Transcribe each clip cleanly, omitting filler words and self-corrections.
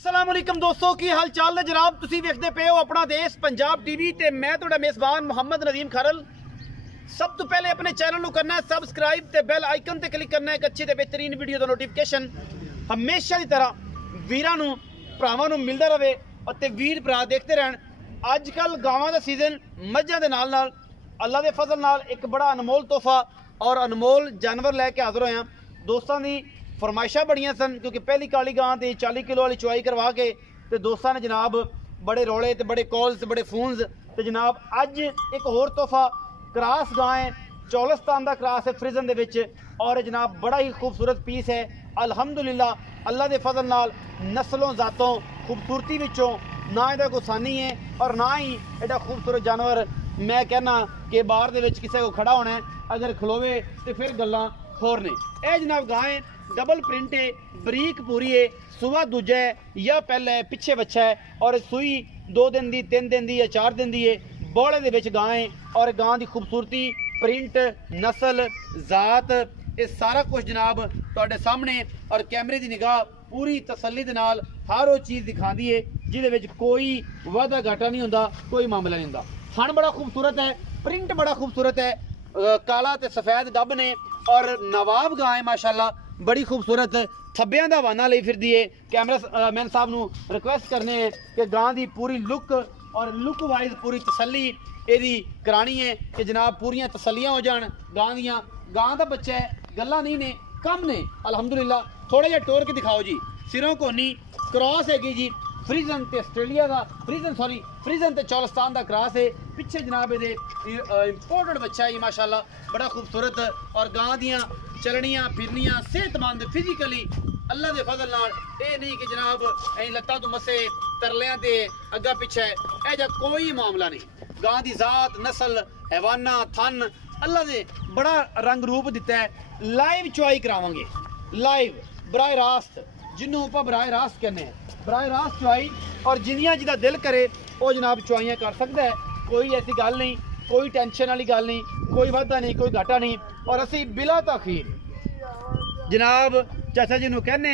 अस्सलामुअलैकुम दोस्तों की हाल चाल ने जनाब तुसी वेखदे पे हो अपना देश पंजाब टीवी ते मैं तुहाडा मेज़बान मोहम्मद नदीम खरल। सब तो पहले अपने चैनल को करना है सबसक्राइब ते बेल आइकन ते क्लिक करना है एक अच्छी ते बेहतरीन वीडियो दा नोटिफिकेशन हमेशा की तरह वीरां नूं भरावां नूं मिलदा रहे और ते वीर भरा देखते रहन। अजकल गावां दा सीजन मझां दे नाल अल्लाह दे फजल नाल एक बड़ा अनमोल तोहफा और अनमोल जानवर लैके हाज़र होया। दोस्तां दी फरमाइशां बड़ियां सन क्योंकि पहली काली गां दी 40 किलो वाली चुआई करवा के ते दोस्तां ने जनाब बड़े रौले ते बड़े कॉल्स बड़े फोन्स ते जनाब अज एक होर तोहफा क्रास गां है, चौलस्तान का क्रास है फ्रिजन दे विच और जनाब बड़ा ही खूबसूरत पीस है। अल्हम्दुलिल्लाह अल्लाह दे फजल नाल नस्लों जातों खूबसूरती विचों ना इहदा कोई सानी है और ना ही एडा खूबसूरत जानवर मैं कहना कि बाहर दे विच किसी को खड़ा होना है अगर खलोवे तो फिर गल्लां होर ने। यह जनाब गां है डबल प्रिंट है, बरीक पूरी है, सुबह दूजा है या पहला है पिछे बच्चा है और सुई 2 दिन की 3 दिन की या 4 दिन की है। बोले दे विच गां है और गां की खूबसूरती प्रिंट नस्ल जात ये सारा कुछ जनाब तुहाडे सामने और कैमरे की निगाह पूरी तसल्ली दे नाल हर वो चीज़ दिखाती है जिहदे विच कोई वादा घाटा नहीं होंदा, कोई मामला नहीं होंदा। थन बड़ा खूबसूरत है, प्रिंट बड़ा खूबसूरत है, काला ते सफेद डब ने और नवाब गां है माशाल्लाह बड़ी खूबसूरत थब्बियां दा हवाना ले फिर दिए। कैमरा मैन साहब नूं रिक्वेस्ट करने हैं कि गां दी पूरी लुक और लुक वाइज पूरी तसल्ली एदी करानी है कि जनाब पूरियां तसल्लियां हो जान गां दियां। गां दा बच्चा है, गल्लां नहीं ने कम ने अल्हम्दुलिल्लाह। थोड़ा जिहा टोर के दिखाओ जी, सिरों कोनी क्रॉस हैगी जी फ्रीजन ते आस्ट्रेलिया का फ्रीजन ते चौलस्तान का क्रॉस है। पिछे जनाब ये इंपोर्टेड बच्चा है माशाल्लाह बड़ा खूबसूरत और गां दियां चलनियां फिरनियां सेहतमंद फिजिकली अल्लाह के फजल नाल ये नहीं कि जनाब लत्तां तो मसे तरलियां ते अग्गा पिछे ऐजा कोई मामला नहीं। गां दी जात नस्ल हैवाना थन अल्लाह ने बड़ा रंग रूप दिता है। लाइव चुआई करावांगे, लाइव बराह रास्त जिन्हों आप बराह रास्त कहने हैं बराह रास्त चुआई और जिन्नियां जिदा दिल करे वो जनाब चुआइयां कर सकता है। कोई ऐसी गल नहीं, कोई टेंशन वाली गल नहीं, कोई वादा नहीं, कोई घाटा नहीं और असी बिला तखीर जनाब चाचा जी नूं कहने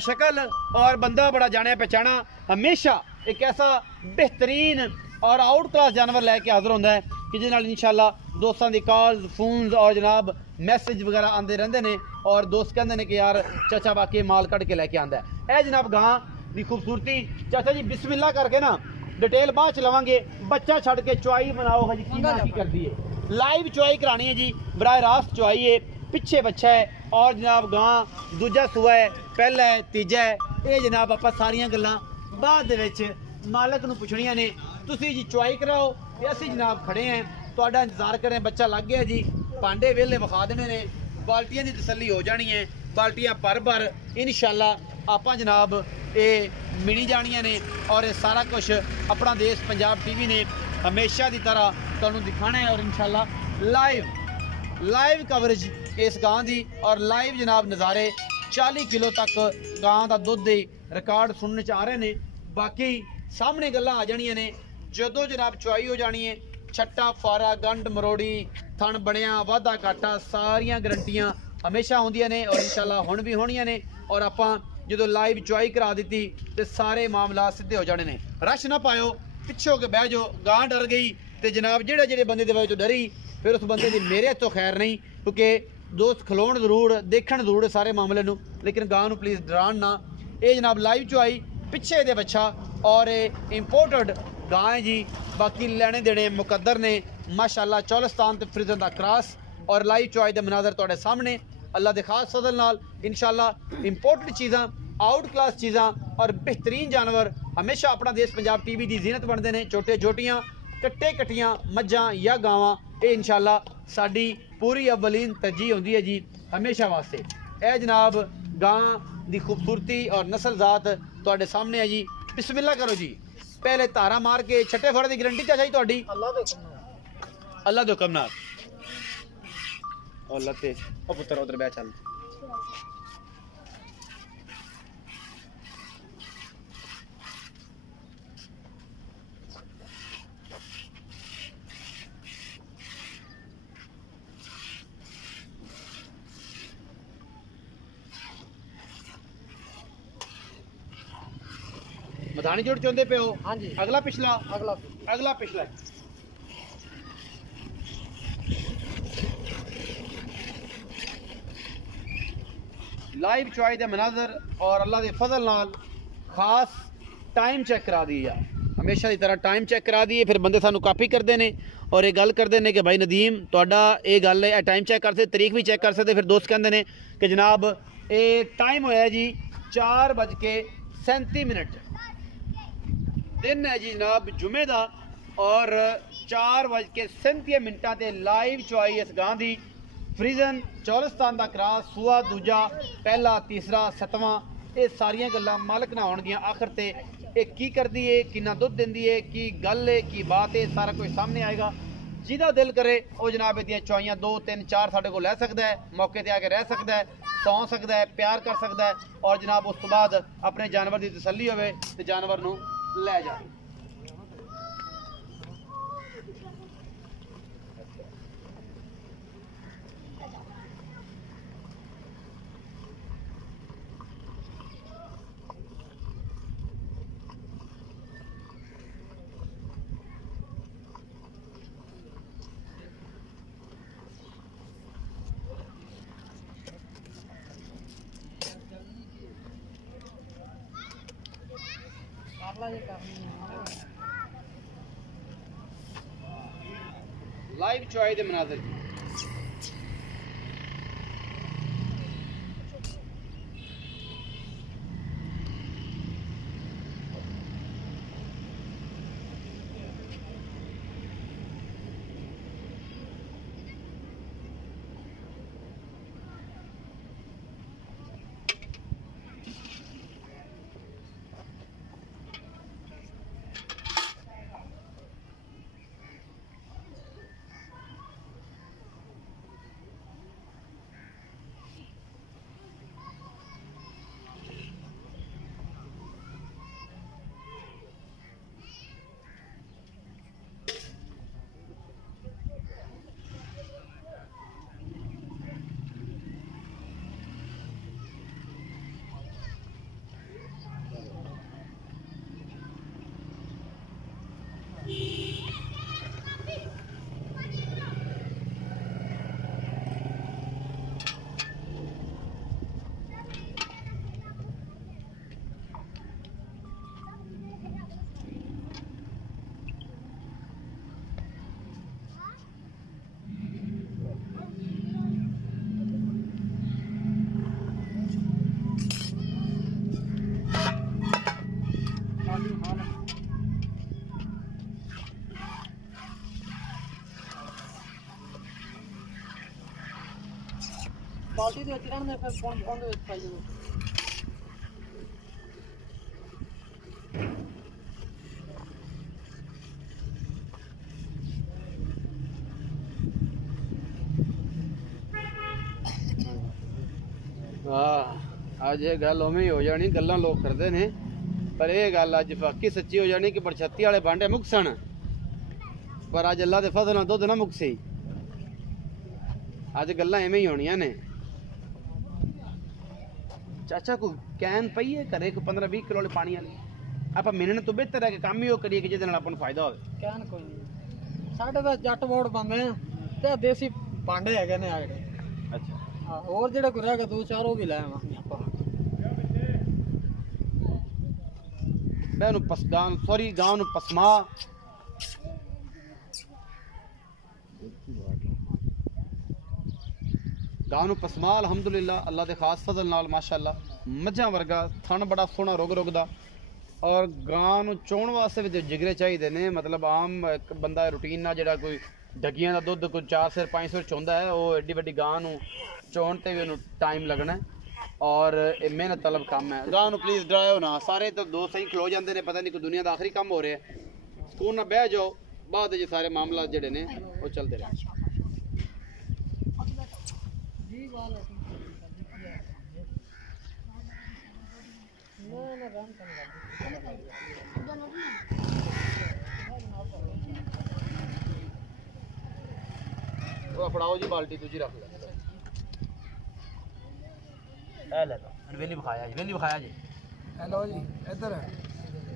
शक्ल और बंदा बड़ा जाने पहचाना हमेशा एक ऐसा बेहतरीन और आउट क्लास जानवर लैके हाजिर होंदा है कि जिस नाल इंशाल्लाह दोस्तों की कॉल्स फोन्स और जनाब मैसेज वगैरह आते रहते हैं और दोस्त कहते हैं कि यार चाचा बाकी माल कट के लैके आंदा है। जनाब गां की खूबसूरती चाचा जी बिस्मिल्लाह करके ना डिटेल बाद च लवांगे। बच्चा छड़ के चुआई बनाओ हजी की कर दी है, लाइव चुआई करानी है जी बराह रास्त चुआई है। पिछे बच्चा है और जनाब गां दूजा सूआ है पहला है तीजा है। ये जनाब आप सारिया गल्लां बाद मालक नूं पुछणियां ने। तुसीं जी चुआई कराओ ते असीं जनाब खड़े हैं तुहाडा इंतजार करें। बच्चा लग गया जी, भांडे वेले विखा देने ने, बाल्टियां की तसल्ली हो जानी है, बाल्टियां भर इंशाल्लाह आप जनाब ये मिली जानियां ने और ये सारा कुछ अपना देश पंजाब टीवी ने हमेशा की तरह तुहानूं दिखाना है और इंशाल्लाह लाइव कवरेज इस गां दी और लाइव जनाब नज़ारे 40 किलो तक गां का दुध दे रिकॉर्ड सुनने च आ रहे हैं। बाकी सामने गल्लां आ जानियां ने जदों जनाब चुआई हो जानी है। छट्टा फारा गंड मरोड़ी थन बनिया वाधा घाटा सारियां गारंटियां हमेशा होंदियां ने और इंशाल्लाह हुण भी होणियां ने और आपां जदों लाइव चुआई करा दी तो सारे मामला सीधे हो जाने ने। रश ना पायो, पिछे होके बह जाओ। गां डर गई तो जनाब जेड़े बंदे दे वजह तो डरी फिर उस बंदे की मेरे हथों खैर नहीं क्योंकि दोस्त खलोण जरूर देखण जरूर सारे मामले नूं लेकिन गां नूं प्लीज़ डरान ना। ये जनाब लाइव चुआई पिछे दे बच्चा और इंपोर्टेड गां है जी। बाकी लैने देने मुकद्दर ने माशाल्लाह चौलस्तान ते फ्रिजन दा क्रॉस और लाइव चुआई दे मनाजर तुहाडे सामने अल्लाह दे खास फजल नाल इंशाल्लाह इंपोर्टेड चीज़ां आउट क्लास चीज़ां और बेहतरीन जानवर हमेशा अपना देश पंजाब टीवी की जीनत बनते हैं। छोटे छोटियां कट्टे कट्टियां मज्जां या गावां ये इंशाल्लाह साडी पूरी अव्वलीन तरजीह होंदी है जी हमेशा वास्ते। यह जनाब गां की खूबसूरती और नस्ल जात तुहाडे सामने है जी। बिस्मिल्लाह करो जी, पहले धारा मार के छट्टे फड़ की गारंटी चाचा जी तुहाडी अल्लाह दे हुक्म नाल और लते ओ पुत्तर उधर बैठ चल। मधानी जोड़ चाहते पे हो? हाँ जी। अगला पिछला? अगला पिछला। लाइव चुआई दे मनाजर और अल्लाह के फजल नाल खास टाइम चेक करा दी यार, हमेशा की तरह टाइम चेक करा दिए। फिर बंदे सानू कापी करते हैं और ये गल करते हैं कि भाई नदीम तुहाडा ये गल है, टाइम चेक कर सकते, तरीक भी चेक कर सकते। फिर दोस्त कहते हैं कि जनाब ये टाइम होया जी 4:37, दिन है जी जनाब जुमे का और 4:37 ते लाइव चुआई इस गां दी। फ्रीजन चौलिस्तान का क्रॉस, सूआ दूजा, पहला, तीसरा, सतवां, ये सारियां गल्लां मालक ना होणगियां। आखिर ते एक की करदी है, किन्ना दुध देंदी है, की गल है, की बात है, सारा कुछ सामने आएगा। जिहदा दिल करे वो जनाब इहदियां चुआइयां 2, 3, 4 साडे कोल लै सकदा है, मौके ते आके रह सकदा है, सौ सकदा है, प्यार कर सकदा है और जनाब उस तो बाद अपने जानवर की तसल्ली होवे ते जानवर नूं लै जाए। लाइव चुआई दे मनाजर जी। बाल्टी दे चिरान में फिर कौन दे पाई जो आज ये गल उवें ही हो जानी, गल्लां लोग करते हैं पर यह गल अज बाकी सच्ची हो जानी कि बरछत्ती वाले भांडे मुकसन, पर अज अल्लाह के फजल नाल दुध ना मुकसी। अज गल्लां इवें ही होनियां ने। चाचा को कैन पई है घरे को 15-20 किलो वाले पानी वाली, आप मिलने तो बेहतर है कि काम ही वो करिए कि जिहदे नाल आपां नूं फायदा होवे। कैन कोई नहीं, साडे दा जट बोर्ड बंदे ते देसी भांडे हैगे ने आ जेहड़े। अच्छा हां, और जेड़ा कोई रह गया 2-4 वो भी ले आवांगे आपां। मैं नूं पसगान सॉरी गांव नूं पसमा गांव नूं पसमा अलहमदुलिल्लाह अल्लाह के खास फजल नाल माशाअल्लाह मझां वर्गा थन बड़ा सोहना रुग दा। और गांव नूं चोण वास्ते भी जिगरे चाहिए ने, मतलब आम एक बंदा रूटीन ना जेड़ा कोई डगियां दा दुध कोई 4 सिर 5 सिर चोंदा है, वो एड्डी वड्डी गां नूं चोण ते भी उन्होंने टाइम लगना है और ये मेहनत तलब काम है। गांव नूं प्लीज़ डराओ ना, सारे तो दो सही खलो जाते हैं, पता नहीं कोई दुनिया का आखिरी काम हो रहा है। सुकून ना बह जाओ, बाद जो सारे मामला जेडे ने वो चलते रहे। फड़ाओ जी बाल्टी दूजी रख ले लो, वेली बखाया जी, वेली बखाया जी। हेलो जी, इधर है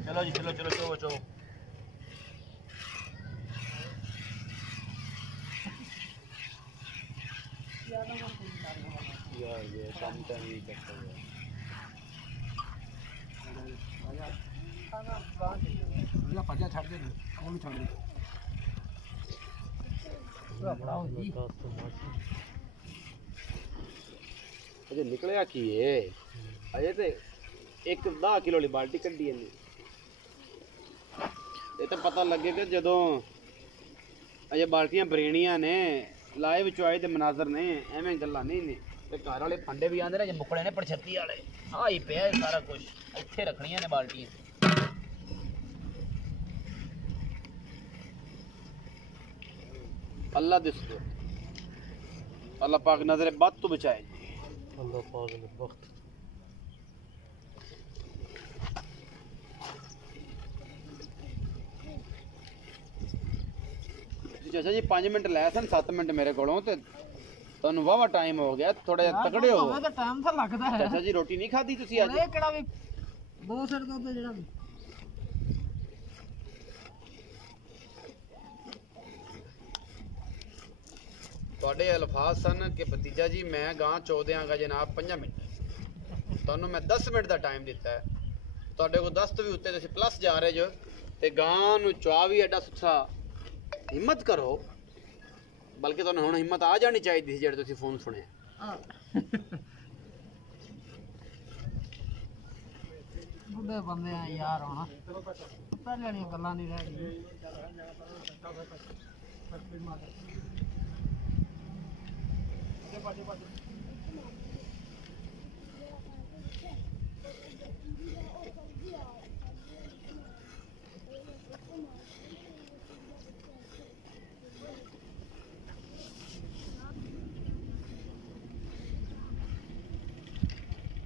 चलो जी चलो चलो चो चो। यार ये काम टाइम ही करता है। या फटिया छाड़ दे वो भी छाड़ दे पूरा बड़ा हो जी अजे निकलिया की है अजे ते एक 10 किलो वाली बाल्टी कड्डी है ये तो पता लगेगा जदों अजे बाल्टियां भरेणियां ने लाइव चुआई दे मनाजर ने एवें गल्लां नहीं ने ते घर वाले फंडे भी आंदे ने जे मुकड़े ने पड़छत्ती वाले आ ही पिया सारा कुछ इत्थे रखणियां ने बाल्टियां अल्लाह दिसो अल्लाह पाक नजर बद तो बचाए अल्लाह पाक ने वक्त चाचा जी 5 मिनट लै सन 7 मिनट मेरे कोलों ते तुहानू वावा टाइम हो गया थोड़ा जिहा तगड़े हो टाइम तो लगदा है चाचा जी रोटी नहीं खाधी तुसी आज ਇਹ ਕਿਹੜਾ ਵੀ ਦੋ ਸਿਰ ਦੁੱਧ ਜਿਹੜਾ ਵੀ ਤੁਹਾਡੇ ਅਲਫਾਜ਼ ਸਨ ਕਿ ਭਤੀਜਾ ਜੀ ਮੈਂ ਗਾਂ ਚੋ ਦਿਆਂਗਾ ਜਨਾਬ 5 ਮਿੰਟ ਤੁਹਾਨੂੰ ਮੈਂ 10 ਮਿੰਟ ਦਾ ਟਾਈਮ ਦਿੱਤਾ ਹੈ ਤੁਹਾਡੇ ਕੋਲ 10 ਤੋਂ ਵੀ ਉੱਤੇ ਤੁਸੀਂ ਪਲੱਸ ਜਾ ਰਹੇ ਜੋ ਤੇ ਗਾਂ ਨੂੰ ਚਵਾ ਵੀ ਐਡਾ ਸੁਥਰਾ ਹਿੰਮਤ ਕਰੋ ਬਲਕਿ ਤੁਹਾਨੂੰ ਹੁਣ ਹਿੰਮਤ ਆ ਜਾਣੀ ਚਾਹੀਦੀ ਸੀ ਜਿਹੜੇ ਤੁਸੀਂ ਫੋਨ ਸੁਣਿਆ ਬੁੱਢੇ ਬੰਦੇ ਆ ਯਾਰ ਹੁਣ ਪਹਿਲੇ ਵਾਲੀਆਂ ਗੱਲਾਂ ਨਹੀਂ ਰਹਿ ਗਈਆਂ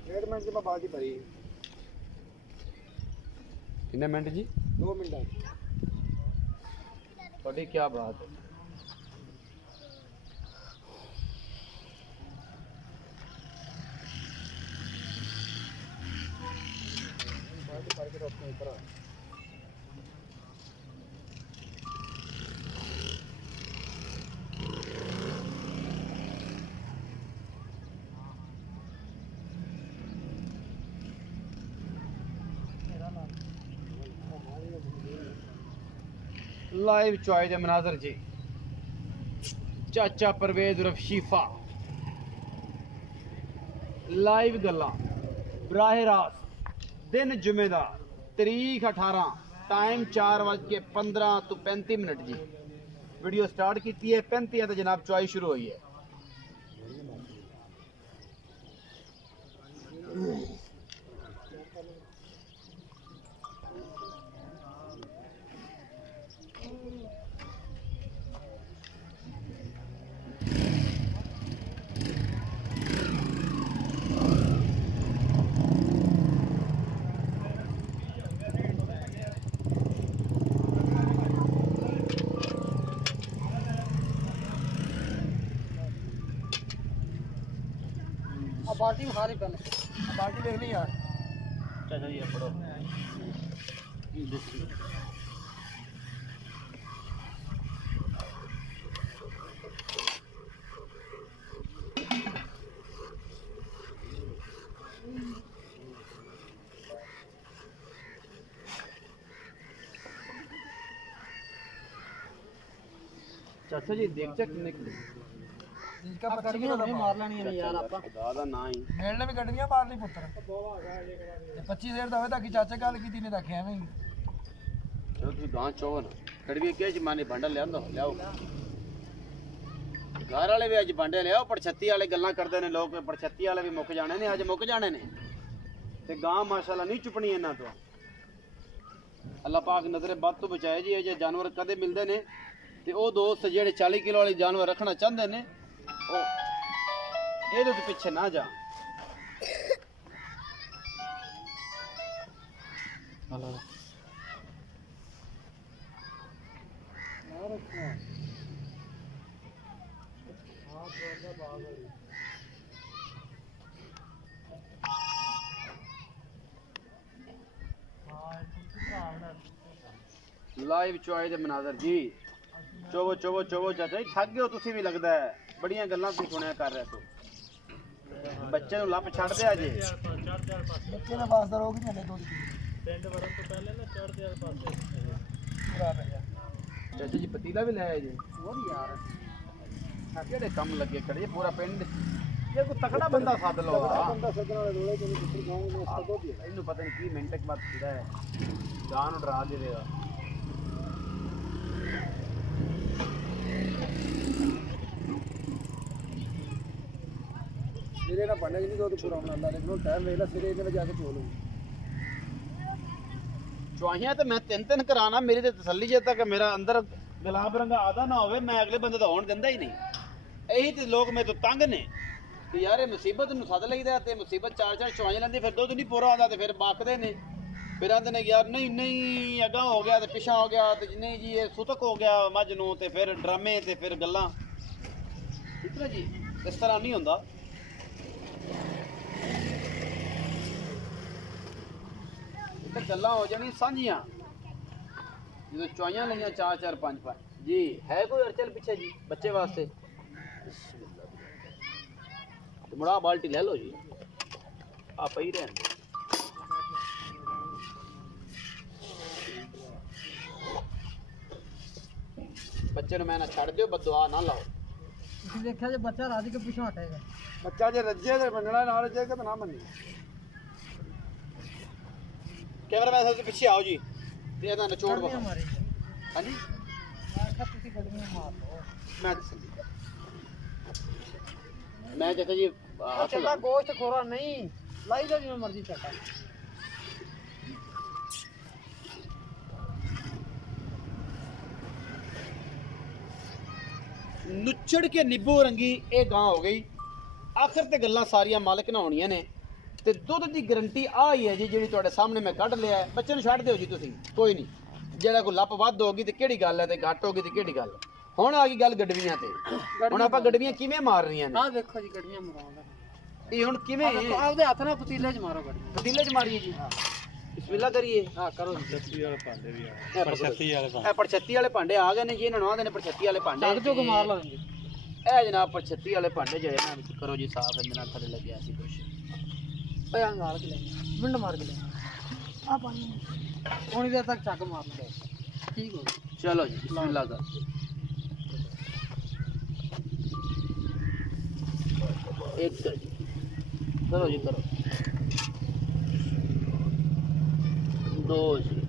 डेढ़ मिनट में बाल्टी भरी कितने मिनट जी 2 मिनट थोड़ी क्या बात है बाल्टी भर के रखते ऊपर लाइव चॉइस दे मनाजर जी चाचा परवेज उर्फ शीफा लाइव गल्ला बराह रास्त दिन जुमे दा तारीख 18 टाइम 4:15 तो 35 मिनट जी वीडियो स्टार्ट की है 35 तो जनाब चॉइस शुरू हुई है बाल्टी में खा ली पहले बाल्टी देख ली यार चाचा जी पढ़ो चाचा जी देख चक इसका 25 किलो मार लेनी है यार आपा दादा ना ही मेलने भी गड्डियां मार ली पुत्र ते 25 देर दा होवे ताकि चाचे गल कीती ने ताकि एवें चलो तू गां चोवन कड़वी के च माने भांडा ले आंदो ले आओ घर वाले भी अज भांडे ले आओ पड़छत्ती वाले गल्लां करदे ने लोग पड़छत्ती वाले भी मुक जाने ने अज मुक जाने ने ते गां माशाल्लाह नहीं चुपनी इन्हां तो अल्लाह पाक नजरे बद तो बचाए जी ये जानवर कदे मिलदे ने ते ओ दोस्त जेड़े 40 किलो वाले जानवर रखना चाहंदे ने ओ ਇਹਦੇ ਤੋਂ ਪਿੱਛੇ ਨਾ ਜਾ ਹਲੋ ਲਾਈਵ ਚੁਆਈ ਦੇ ਮਨਾਜ਼ਰ ਜੀ ਚੋਵੋ ਚੋਵੋ ਚੋਵੋ ਚਾਚਾ ਜੀ ਥੱਕ ਗਏ ਹੋ ਤੁਸੀਂ ਵੀ ਲੱਗਦਾ ਹੈ ਬੜੀਆਂ ਗੱਲਾਂ ਤੁਸੀਂ ਸੁਣਿਆ ਕਰ ਰਹੇ ਹੋ ਬੱਚੇ ਨੂੰ ਲੱਪ ਛੱਡ ਦਿਆ ਜੀ ਬੱਚੇ ਦਾ ਵਾਸਤਾ ਰੋਗ ਨਹੀਂ ਦੋ ਪਿੰਡ ਵੜਨ ਤੋਂ ਪਹਿਲੇ ਨਾ ਚੜ੍ਹਦੇ ਵਾਲੇ ਪਾਸੇ ਚਾਚਾ ਜੀ ਪਤੀਲਾ ਵੀ ਲੈ ਆਏ ਜੀ ਹੋਰ ਯਾਰ ਕਿਹੜੇ ਕੰਮ ਲੱਗੇ ਖੜੇ ਜੀ ਪੂਰਾ ਪਿੰਡ ਜੇ ਕੋਈ ਤਕੜਾ ਬੰਦਾ ਸੱਦ ਲਓ ਬੰਦਾ ਸੱਜਣ ਵਾਲੇ ਦੋਲੇ ਜਿਹਨੂੰ ਕਿੱਥੇ ਗਾਉਂਗੇ ਉਸ ਤੋਂ ਵੀ ਇਹਨੂੰ ਪਤਾ ਨਹੀਂ ਕੀ ਮਿੰਟ ਬਾਅਦ ਕਿਹਦਾ ਹੈ ਗਾਂ ਨੂੰ ਡਰਾ ਦੇਵੇਗਾ ਸਿਰੇ ਨਾਲ ਪੰਨੇ ਨਹੀਂ ਦੁੱਧ ਪੂਰਾ ਹੋਣਾ ਅੱਲਾ ਦੇ ਕੋਲ ਟਾਈਮ ਵੇਲਾ ਸਿਰੇ ਇਹਨੇ ਜਾ ਕੇ ਚੋਲੋ ਚੁਆਹੀਆਂ ਤੇ ਮੈਂ ਤਿੰਨ ਕਰਾਣਾ ਮੇਰੀ ਤੇ ਤਸੱਲੀ ਜੇ ਤੱਕ ਮੇਰਾ ਅੰਦਰ ਗੁਲਾਬ ਰੰਗਾ ਆਦਾ ਨਾ ਹੋਵੇ ਮੈਂ ਅਗਲੇ ਬੰਦੇ ਦਾ ਹੋਣ ਦਿੰਦਾ ਹੀ ਨਹੀਂ ਇਹੀ ਤੇ ਲੋਕ ਮੇਰੇ ਤੋਂ ਤੰਗ ਨੇ ਕਿ ਯਾਰ ਇਹ ਮੁਸੀਬਤ ਨੂੰ ਸੱਦ ਲਈਦਾ ਤੇ ਮੁਸੀਬਤ ਚਾਰ ਚੁਆਈ ਲੈਂਦੀ ਫਿਰ ਦੁੱਧ ਨਹੀਂ ਪੂਰਾ ਆਉਂਦਾ ਤੇ ਫਿਰ ਬਾਕਦੇ ਨੇ ਫਿਰ ਆਂਦੇ ਨੇ ਯਾਰ ਨਹੀਂ ਅੱਗਾ ਹੋ ਗਿਆ ਤੇ ਪਿਛਾ ਹੋ ਗਿਆ ਤੇ ਨਹੀਂ ਜੀ ਇਹ ਸੁਤਕ ਹੋ ਗਿਆ ਮੱਝ ਨੂੰ ਤੇ ਫਿਰ ਡਰਾਮੇ ਤੇ ਫਿਰ ਗੱਲਾਂ ਠੀਕ ਹੈ ਜੀ ਇਸ ਤਰ੍ਹਾਂ ਨਹੀਂ ਹੁੰਦਾ ਤੇ ਗੱਲਾਂ ਹੋ ਜਾਣੀ ਸਾਂਝੀਆਂ ਜਦੋਂ ਚੁਆਈਆਂ ਲਈਆਂ 4 5 ਜੀ ਹੈ ਕੋਈ ਅਰਚਲ ਪਿੱਛੇ ਜੀ ਬੱਚੇ ਵਾਸਤੇ ਤੇ ਮੁੜਾ ਬਾਲਟੀ ਲੈ ਲਓ ਜੀ ਆ ਪਈ ਰਹਿਣ ਬੱਚੇ ਨੂੰ ਮੈਂ ਨਾ ਛੱਡ ਦਿਓ ਬਦਦੁਆ ਨਾ ਲਾਓ ਤੁਸੀਂ ਦੇਖਿਆ ਜੇ ਬੱਚਾ ਰਾਜੀ ਕੇ ਪਿੱਛੋਂ ਹਟੇਗਾ ਬੱਚਾ ਜੇ ਰੱਜੇ ਤੇ ਮੰਨਣਾ ਨਾਲ ਜੇ ਕਿ ਨਾ ਮੰਨੀ ਕੈਮਰਾਮੈਨ ਸਾਹਿਬ ਪਿੱਛੇ ਆਓ ਜੀ ਤੇ ਇਹਦਾ ਨਿਚੋੜ ਵਾ ਹਾਂਜੀ ਤੁਸੀਂ ਗੱਡੀਆਂ ਮਾਰ ਲਓ ਮੈਂ ਚਾਚਾ ਜੀ ਚੱਲਾ ਗੋਸ਼ਤ ਖੋਰਾ ਨਹੀਂ ਲਾਈ ਦਾ ਜਿਵੇਂ ਮਰਜ਼ੀ ਚੱਟਾ ਨੁੱਚੜ ਕੇ ਨਿੱਬੂ ਰੰਗੀ ਇਹ ਗਾਂ ਹੋ ਗਈ ਆਖਰ ਤੇ ਗੱਲਾਂ ਸਾਰੀਆਂ ਮਾਲਕ ਨਾ ਹੋਣੀਆਂ ਨੇ ਤੇ ਦੁੱਧ ਦੀ ਗਰੰਟੀ ਆ ਹੀ ਹੈ ਜੀ ਜਿਹੜੀ ਤੁਹਾਡੇ ਸਾਹਮਣੇ ਮੈਂ ਕੱਢ ਲਿਆ ਹੈ ਬੱਚੇ ਨੂੰ ਛੱਡ ਦਿਓ ਜੀ ਤੁਸੀਂ ਕੋਈ ਨਹੀਂ ਜਿਹੜਾ ਕੋਈ ਲੱਪ ਵੱਧ ਹੋਗੀ ਤੇ ਕਿਹੜੀ ਗੱਲ ਹੈ ਤੇ ਘੱਟ ਹੋਗੀ ਤੇ ਕਿਹੜੀ ਗੱਲ ਹੁਣ ਆ ਗਈ ਗੱਲ ਗੜਵੀਆਂ ਤੇ ਹੁਣ ਆਪਾਂ ਗੜਵੀਆਂ ਕਿਵੇਂ ਮਾਰ ਰਹੀਆਂ ਨੇ ਆਹ ਦੇਖੋ ਜੀ ਗੱਡੀਆਂ ਮਰਾਉਂਦਾ ਇਹ ਹੁਣ ਕਿਵੇਂ ਆਪਦੇ ਹੱਥ ਨਾਲ ਪਤੀਲੇ 'ਚ ਮਾਰੋ ਗੱਡੀ ਪਤੀਲੇ 'ਚ ਮਾਰੀਏ ਜੀ ਬਿਸਮਿਲ੍ਲਾ ਕਰੀਏ ਹਾਂ ਕਰੋ ਜੀ ਛੱਤੀ ਵਾਲੇ ਭਾਂਡੇ ਵੀ ਆ ਪਰਛੱਤੀ ਵਾਲੇ ਭਾਂਡੇ ਇਹ ਪਰਛੱਤੀ ਵਾਲੇ ਭਾਂਡੇ ਆ ਗਏ ਨੇ ਜੀ ਇਹਨਾਂ ਨੂੰ ਆਂਦੇ ਨੇ ਪਰਛੱਤੀ ਵਾਲੇ ਭਾਂਡੇ ਡੱਗ ਚੋਂ ਮਾਰ ਲਓ ਜੀ ਇਹ ਜਨਾਬ ਪਰਛੱਤੀ ਵਾਲੇ ਭਾਂਡੇ ਜਿਹੜੇ ਨਾ ਵਿੱਚ ਕਰੋ ਜੀ ਸਾਫ਼ ਇਹਦੇ ਨਾਲ ਥੱਲੇ ਲੱਗਿਆ ਸੀ ਕੁਛ ਪਿਆ ਨਾਲ ਕੇ ਲੈ ਮਿੰਡ ਮਾਰ ਕੇ ਲੈ ਆ ਪਾਣੀ ਥੋੜੀ ਦੇਰ ਤੱਕ ਚੱਕ ਮਾਰ ਲਓ ਠੀਕ ਹੋ ਗਿਆ ਚਲੋ ਜੀ ਬਿਸਮਿਲ੍ਲਾ ਕਰ ਇੱਕ ਜੀ ਕਰੋ ਜੀ ਕਰੋ ਦੋ ਜੀ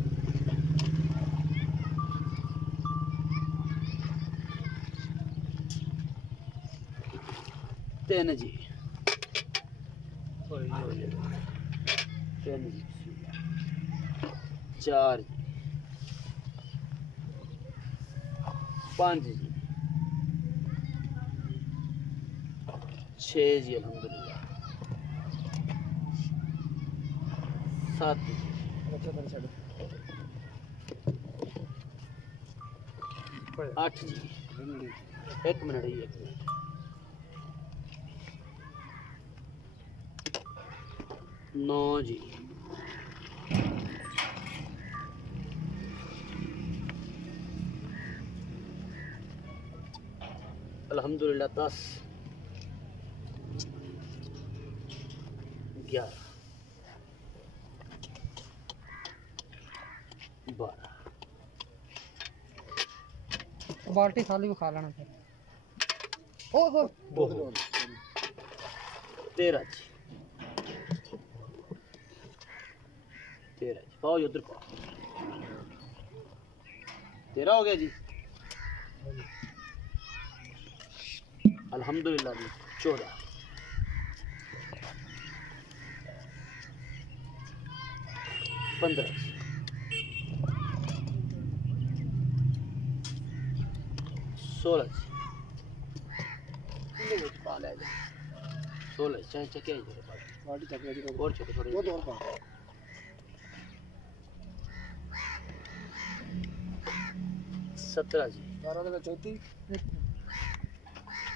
ਤਿੰਨ ਜੀ ਤਿੰਨ ਜੀ ਚਾਰ ਜੀ ਪੰਜ ਜੀ 6 जी अल्हम्दुलिल्लाह 7 जी अच्छा तर छड़ 8 जी एक मिनट ही 1 मिनट 9 जी अल्हम्दुलिल्लाह 10 11 12 बाल्टी खाली को खा लेना फिर ओहो 13 जी 13 जी पाओ उधर पाओ 13 हो गया जी अल्हम्दुलिल्लाह जी 14 15 16 16 चाहे चके बाल्टी चक ले और छोटे छोटे वो और पा 17 जी 12 ਦੇ ਚੌਥੀ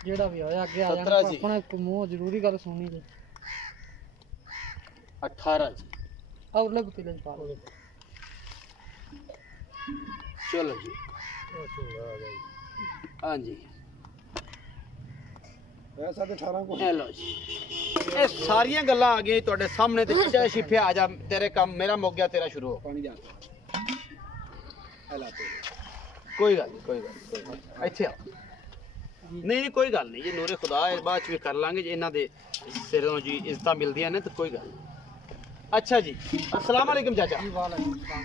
ਜਿਹੜਾ ਵੀ ਹੋਇਆ ਅੱਗੇ ਆ 17 ਜਾਣਾ ਜੀ। ਆਪਣਾ ਇੱਕ ਮੂੰਹ ਜ਼ਰੂਰੀ ਗੱਲ ਸੁਣਨੀ ਜੀ 18 जी ਆ ਉਰਲੇ ਪਤੀਲੇ ਚ ਪਾ ਲਓ चलो जी हाँ जी हेलो जी ये सारियां गल्लां आ गई तुहाडे सामने ते चाहे शिफे आ जा तेरे काम मेरा मुक गया तेरा शुरू हो पानी जा कोई गल नहीं इत्थे आ नहीं कोई गल नहीं ये नूरे खुदा है बाद च भी कर लांगे जे इन्हां दे सिरों जी इज्जतां मिलदियां ने तो कोई गल अच्छा जी अस्सलाम वालेकुम चाचा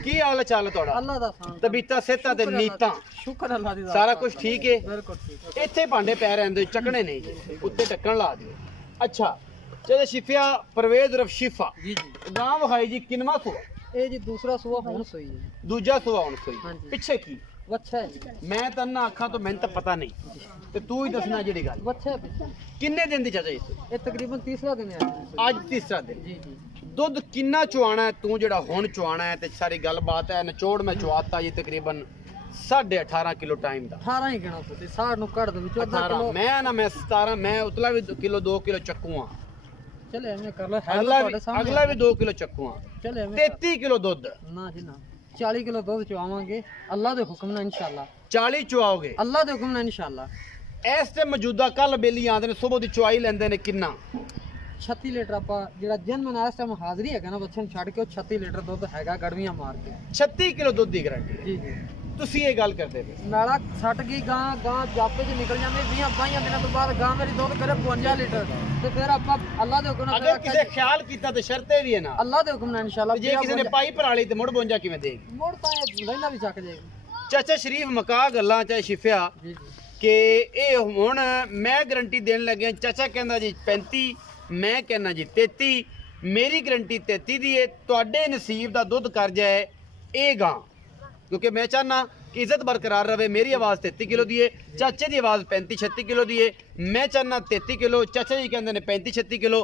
की हाल चाल है तुहाडा अल्लाह दा शान तबीयतां सेहतां ते नीतां शुक्र अल्लाह दी सारा कुछ ठीक है बिल्कुल ठीक ਇੱਥੇ ਭਾਂਡੇ ਪੈ ਰਹਿੰਦੇ ਚੱਕਣੇ ਨਹੀਂ ਜੀ ਉੱਤੇ ਢੱਕਣ ਲਾ ਦਿਓ ਅੱਛਾ ਜਿਹੜੇ ਸ਼ਿਫਿਆ ਪਰਵੇਜ਼ ਰਫ ਸ਼ਿਫਾ जी जी ਗਾਂ ਵਿਖਾਈ ਜੀ ਕਿੰਨਵਾ ਸੁਆ ये जी दूसरा सुबह होन सोई है ਦੂਜਾ ਸੁਆ ਹੁਣ ਸੋਈ ਹਾਂਜੀ। ਪਿੱਛੇ ਕੀ वच्छा है जी ਮੈਂ ਤਾਂ ਨਾ ਅੱਖਾਂ ਤੋਂ ਮੈਨੂੰ ਤਾਂ ਪਤਾ ਨਹੀਂ ਤੇ ਤੂੰ ਹੀ ਦੱਸਣਾ ਜਿਹੜੀ ਗੱਲ वच्छा है पीछे ਕਿੰਨੇ ਦਿਨ ਦੀ ਚਾਚਾ ਇਸ ये तकरीबन तीसरा दिन है ਅੱਜ ਤੀਸਰਾ ਦਿਨ जी जी ਦੁੱਧ ਕਿੰਨਾ ਚੁਆਣਾ ਹੈ ਤੂੰ ਜਿਹੜਾ ਹੁਣ ਚੁਆਣਾ ਹੈ ਤੇ ਸਾਰੀ ਗੱਲਬਾਤ ਹੈ ਨਿਚੋੜ ਮੈਂ ਚੁਆਤਾ ਜੀ ਤਕਰੀਬਨ 18.5 ਕਿਲੋ ਟਾਈਮ ਦਾ 18 ਹੀ ਗਿਣੋ ਤੁਸੀਂ 60 ਨੂੰ ਕੱਢ ਦੋ ਵਿੱਚੋਂ ਅੱਧਾ 18 ਕਿਲੋ ਮੈਂ ਨਾ ਮੈਂ 17 ਮੈਂ ਉਤਲਾ ਵੀ ਕਿਲੋ 2 ਕਿਲੋ ਚੱਕੂਆਂ चले हमें कर लो है ਅਗਲਾ तो ਵੀ ਤੁਹਾਡੇ ਸਾਹਮਣੇ ਅਗਲਾ ਵੀ 2 ਕਿਲੋ ਚੱਕੂਆਂ चले हमें 33 ਕਿਲੋ ਦੁੱਧ ना जी ना 40 किलो दूध चुवावांगे अल्लाह दे हुक्म नाल इंशाल्लाह 40 ਚੁਆਓਗੇ अल्लाह दे हुक्म नाल इंशाल्लाह ਇਸ ਤੇ ਮੌਜੂਦਾ ਕੱਲ ਬੇਲੀ ਆਉਂਦੇ ਨੇ ਸਵੇਰ ਦੀ ਚੁਆਈ ਲੈਂਦੇ ਨੇ ਕਿੰਨਾ 36 ਲੀਟਰ ਆਪਾਂ ਜਿਹੜਾ ਜਨ ਮਨਾ ਇਸ ਟਾਈਮ ਹਾਜ਼ਰੀ ਹੈਗਾ ਨਾ ਬੱਚੇ ਨੂੰ ਛੱਡ ਕੇ ਉਹ 36 ਲੀਟਰ ਦੁੱਧ ਹੈਗਾ ਗੜਵੀਆਂ ਮਾਰ ਕੇ 36 ਕਿਲੋ ਦੁੱਧ ਦੀ ਗਾਰੰਟੀ ਜੀ ਜੀ ਤੁਸੀਂ ਇਹ ਗੱਲ ਕਰਦੇ ਪਏ ਨਾਲਾ ਛੱਡ ਗਈ ਗਾਂ ਜਾਪੇ ਚ ਨਿਕਲ ਜਾਂਦੇ 20-22 ਦਿਨਾਂ ਤੋਂ ਬਾਅਦ ਗਾਂ ਮੇਰੀ ਦੁੱਧ ਕਰੇ 52 ਲੀਟਰ ਤੇ ਫਿਰ ਆਪਾਂ ਅੱਲਾਹ ਦੇ ਹੁਕਮ ਨਾਲ ਅਗਰ ਕਿਸੇ ਖਿਆਲ ਕੀਤਾ ਤਾਂ ਸ਼ਰਤੇ ਵੀ ਹੈ ਨਾ ਅੱਲਾਹ ਦੇ ਹੁਕਮ ਨਾਲ ਇਨਸ਼ਾਅੱਲਾ ਜੇ ਕਿਸੇ ਨੇ ਪਾਈ ਭਰਾਲੀ ਤੇ ਮੁੜ 52 ਕਿਵੇਂ ਦੇਗੀ ਮੋੜ ਤਾਂ ਇਹ ਲੈਣਾ ਵੀ ਚੱਕ ਜਾਏਗੀ ਚਾਚਾ ਸ਼ਰੀਫ ਮਕਾ ਗੱਲਾਂ ਚਾਹੇ ਸ਼ਿਫਿਆ ਜੀ ਜੀ ਕਿ ਇਹ ਹੁਣ ਮੈਂ ਗਾਰੰਟੀ ਦੇਣ ਲੱਗਿਆ ਚਾਚਾ ਕਹਿੰਦਾ ਜੀ 35 ਮੈਂ ਕਹਿੰਦਾ ਜੀ 33 ਮੇਰੀ ਗਾਰੰਟੀ 33 ਦੀ ਹੈ ਤੁਹਾਡੇ ਨਸੀਬ ਦਾ ਦੁੱਧ ਕਰ ਜਾਏ ਇਹ ਗਾਂ ਕਿਉਂਕਿ ਮੈਂ ਚਾਹਨਾ ਕਿ ਇੱਜ਼ਤ ਬਰਕਰਾਰ ਰਵੇ ਮੇਰੀ ਆਵਾਜ਼ 33 ਕਿਲੋ ਦੀ ਹੈ ਚਾਚੇ ਦੀ ਆਵਾਜ਼ 35-36 ਕਿਲੋ ਦੀ ਹੈ ਮੈਂ ਚਾਹਨਾ 33 ਕਿਲੋ ਚਾਚਾ ਜੀ ਕਹਿੰਦੇ ਨੇ 35-36 ਕਿਲੋ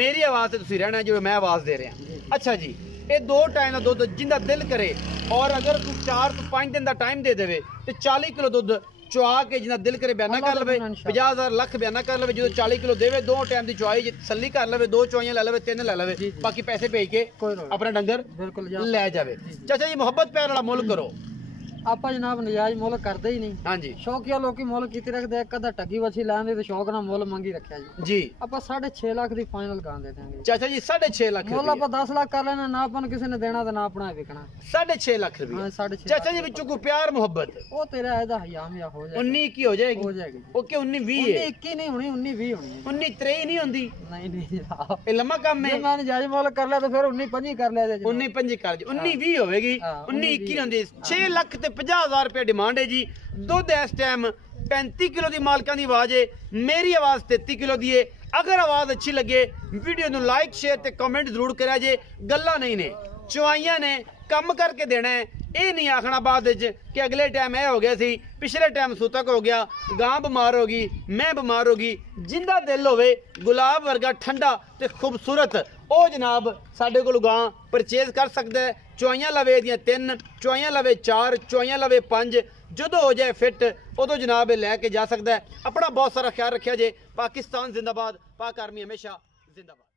ਮੇਰੀ ਆਵਾਜ਼ ਤੇ ਤੁਸੀਂ ਰਹਿਣਾ ਜਿਵੇਂ ਮੈਂ ਆਵਾਜ਼ ਦੇ ਰਿਹਾ ਅੱਛਾ ਜੀ ਇਹ 2 ਟਾਈਮ ਦਾ ਦੁੱਧ ਜਿੰਦਾ ਦਿਲ ਕਰੇ ਔਰ ਅਗਰ ਤੂੰ 4 ਤੋਂ 5 ਦਿਨ ਦਾ ਟਾਈਮ ਦੇ ਦੇਵੇ ਤੇ 40 ਕਿਲੋ ਦੁੱਧ ਚੁਆ ਕੇ ਜਿੰਨਾ ਦਿਲ ਕਰੇ ਬਿਆਨਾ ਕਰ ਲਵੇ 50,000 ਲੱਖ ਬਿਆਨਾ ਕਰ ਲਵੇ ਜਦੋਂ 40 ਕਿਲੋ ਦੇਵੇ 2 ਟਾਈਮ ਦੀ ਚੁਆਈ ਤਸੱਲੀ ਕਰ ਲਵੇ 2 ਚੁਆਈਆਂ ਲੈ ਲਵੇ 3 ਲੈ ਲਵੇ ਬਾਕੀ ਪੈਸੇ ਭੇਜ ਕੇ ਕੋਈ ਨਾ ਆਪਣਾ ਡੰਗਰ ਬਿਲਕੁਲ ਲੈ ਜਾਵੇ ਚਾਚਾ ਜੀ ਮੁਹੱਬਤ ਪਿਆਰ ਵਾਲਾ ਮੁੱਲ ਕਰੋ ਆਪਾਂ ਜਨਾਬ ਨਜਾਇਜ਼ ਮੁੱਲ ਕਰਦੇ ਹੀ ਨਹੀਂ ਹਾਂਜੀ ਸ਼ੌਕੀਆ ਲੋਕੀ ਮੁੱਲ ਕੀਤੇ ਰੱਖਦੇ ਇੱਕ ਅੱਧਾ ਟੱਗੀ ਵਛੀ ਲੈਂਦੇ ਤੇ ਸ਼ੌਕ ਨਾਲ ਮੁੱਲ ਮੰਗੀ ਰੱਖਿਆ ਜੀ ਜੀ ਆਪਾਂ 6.5 ਲੱਖ ਦੀ ਫਾਈਨਲ ਗਾਂ ਦੇ ਦਾਂਗੇ ਚਾਚਾ ਜੀ 6.5 ਲੱਖ ਮੁੱਲ ਰੁਪਏ ਆਪਾਂ 10 ਲੱਖ ਕਰ ਲੈਣਾ ਨਾ ਆਪਾਂ ਨੂੰ ਕਿਸੇ ਨੇ ਦੇਣਾ ਤੇ ਨਾ ਆਪਣਾ ਵਿਕਣਾ 6.5 ਲੱਖ ਹਾਂ ਰੁਪਏ 6.5 ਚਾਚਾ ਜੀ ਵਿੱਚੋਂ ਕੋਈ ਪਿਆਰ ਮੁਹੱਬਤ ਉਹ ਤੇਰਾ ਇਹਦਾ ਹਯਾਮ ਜਾਂ ਹੋ ਜਾਏਗਾ 19 ਕੀ ਹੋ ਜਾਏਗੀ ਹੋ ਜਾਏਗੀ ਉਹ ਕਿ 19 20 ਹੈ 21 ਨਹੀਂ ਹੋਣੀ 19 20 ਹੋਣੀ ਹੈ 19 23 ਨਹੀਂ ਹੁੰਦੀ ਨਹੀਂ ਨਹੀਂ ਜਨਾਬ ਇਹ ਲੰਮਾ ਕੰਮ ਜੇ ਹੈ ਮੈਂ ਨਜਾਇਜ਼ ਮੁੱਲ ਕਰ ਲਿਆ ਤਾਂ ਫਿਰ 19 25 ਕਰ ਲਿਆ ਜੇ 19 25 ਕਰ ਜੀ 19 20 ਹੋਵੇਗੀ ਹਾਂ, 19 21 ਹੁੰਦੀ 6 ਲੱਖ ਤੇ 50,000 ਰੁਪਏ ਡਿਮਾਂਡ ਹੈ ਜੀ ਦੁੱਧ ਇਸ ਟਾਈਮ 35 ਕਿਲੋ ਦੀ ਮਾਲਕਾਂ ਦੀ ਆਵਾਜ਼ ਹੈ ਮੇਰੀ ਆਵਾਜ਼ 33 ਕਿਲੋ ਦੀ ਹੈ ਅਗਰ ਆਵਾਜ਼ ਅੱਛੀ ਲੱਗੇ ਵੀਡੀਓ ਨੂੰ ਲਾਈਕ ਸ਼ੇਅਰ ਤੇ ਕਮੈਂਟ ਜ਼ਰੂਰ ਕਰਿਆ ਜੇ ਗੱਲਾਂ ਨਹੀਂ ਨੇ ਚੁਆਈਆਂ ਨੇ ਕੰਮ ਕਰਕੇ ਦੇਣਾ ਹੈ ਇਹ ਨਹੀਂ ਆਖਣਾ ਬਾਅਦ ਵਿੱਚ ਕਿ ਅਗਲੇ ਟਾਈਮ ਇਹ ਹੋ ਗਿਆ ਸੀ ਪਿਛਲੇ ਟਾਈਮ ਸੂਤਕ ਹੋ ਗਿਆ ਗਾਂ ਬਿਮਾਰ ਹੋ ਗਈ ਮੈਂ ਬਿਮਾਰ ਹੋ ਗਈ ਜਿੰਦਾ ਦਿਲ ਹੋਵੇ ਗੁਲਾਬ ਵਰਗਾ ਠੰਡਾ ਤੇ ਖੂਬਸੂਰਤ ਉਹ ਜਨਾਬ ਸਾਡੇ ਕੋਲ ਗਾਂ ਪਰਚੇਜ਼ ਕਰ ਸਕਦਾ ਹੈ ਚੁਆਈਆਂ ਲਵੇ ਦੀਆਂ 3 ਚੁਆਈਆਂ ਲਵੇ 4 ਚੁਆਈਆਂ ਲਵੇ 5 ਜਦੋਂ ਹੋ ਜਾਏ ਫਿੱਟ ਉਦੋਂ ਜਨਾਬ ਇਹ ਲੈ ਕੇ ਜਾ ਸਕਦਾ ਹੈ ਆਪਣਾ ਬਹੁਤ ਸਾਰਾ ਖਿਆਲ ਰੱਖਿਆ ਜੇ ਪਾਕਿਸਤਾਨ ਜ਼ਿੰਦਾਬਾਦ ਪਾਕ ਆਰਮੀ ਹਮੇਸ਼ਾ ਜ਼ਿੰਦਾਬਾਦ